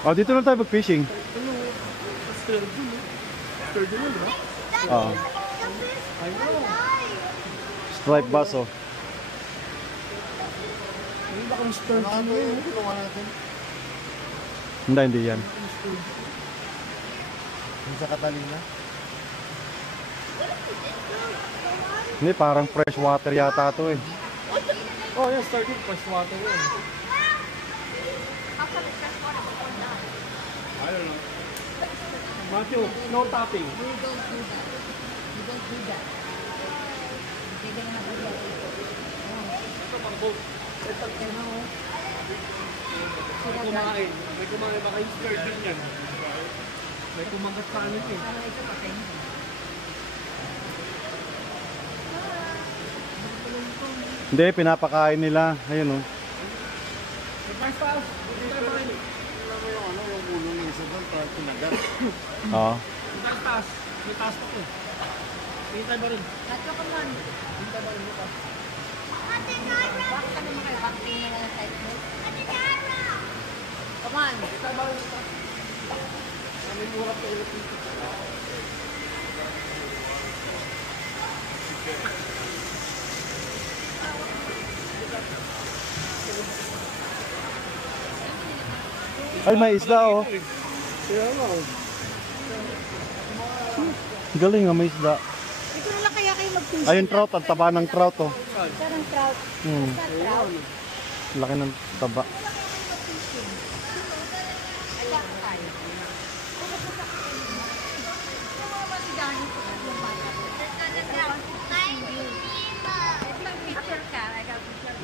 Oh, dito na tayo mag-fishing. Ano? Sturgeon, no? Sturgeon yun, ha? Oo. Ay, ano? Stripe bass, oh. Hindi ba kang sturgeon yun? Ginawa natin. Hindi yan. Yung sa Catalina? Hindi, parang fresh water yata to eh. Oh, yan, sturgeon. Fresh water yun. I don't know. Matthew, no topping. We don't do that. We don't do that. They're gonna do that. Ito pang boat. Ito, may kumain. May kumain. Baka yung sturgeon yan. May kumagat sa amin eh. Ito patay mo. Hindi, pinapakain nila. Ayun oh. Surprise pa! Surprise pa rin. Alam mo yung ano, yung ulo ng isa doon, parang kinagat. Oo. Yung taas. May taas pa to. Hintay ba rin? Nacho ka man. Hintay ba rin mo pa? Bakit ka naman kayo? Bakit hindi na lang type mo? Come on. Hintay ba rin mo pa? May murap na ulit dito. Ay, may isda oh. Kaya nga oh. Galing oh, may isda. Dito na lang kaya kayo mag-fishing. Ayun, trout. Ang taba ng trout oh. Parang trout. Hmm. Sa trout. Laki ng taba.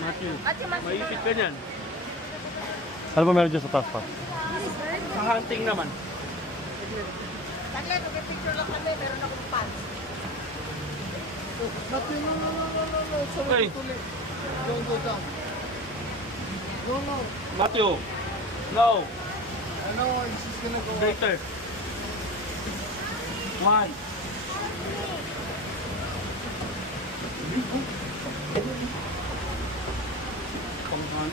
Matthew, maipit ka niyan. Ano ba meron dyan sa taas pa? Sa hunting naman. Saglit, picture lang kami. Meron akong pants. Matthew, no. Okay. Don't go down. No. Matthew, no. I know, it's just gonna go up. Later. One. Come on.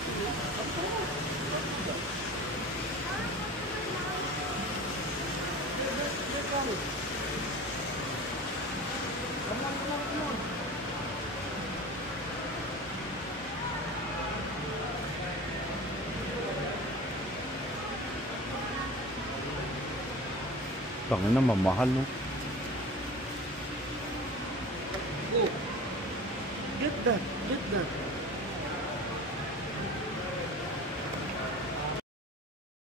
Tangin na, mamahal no. Go. Get that.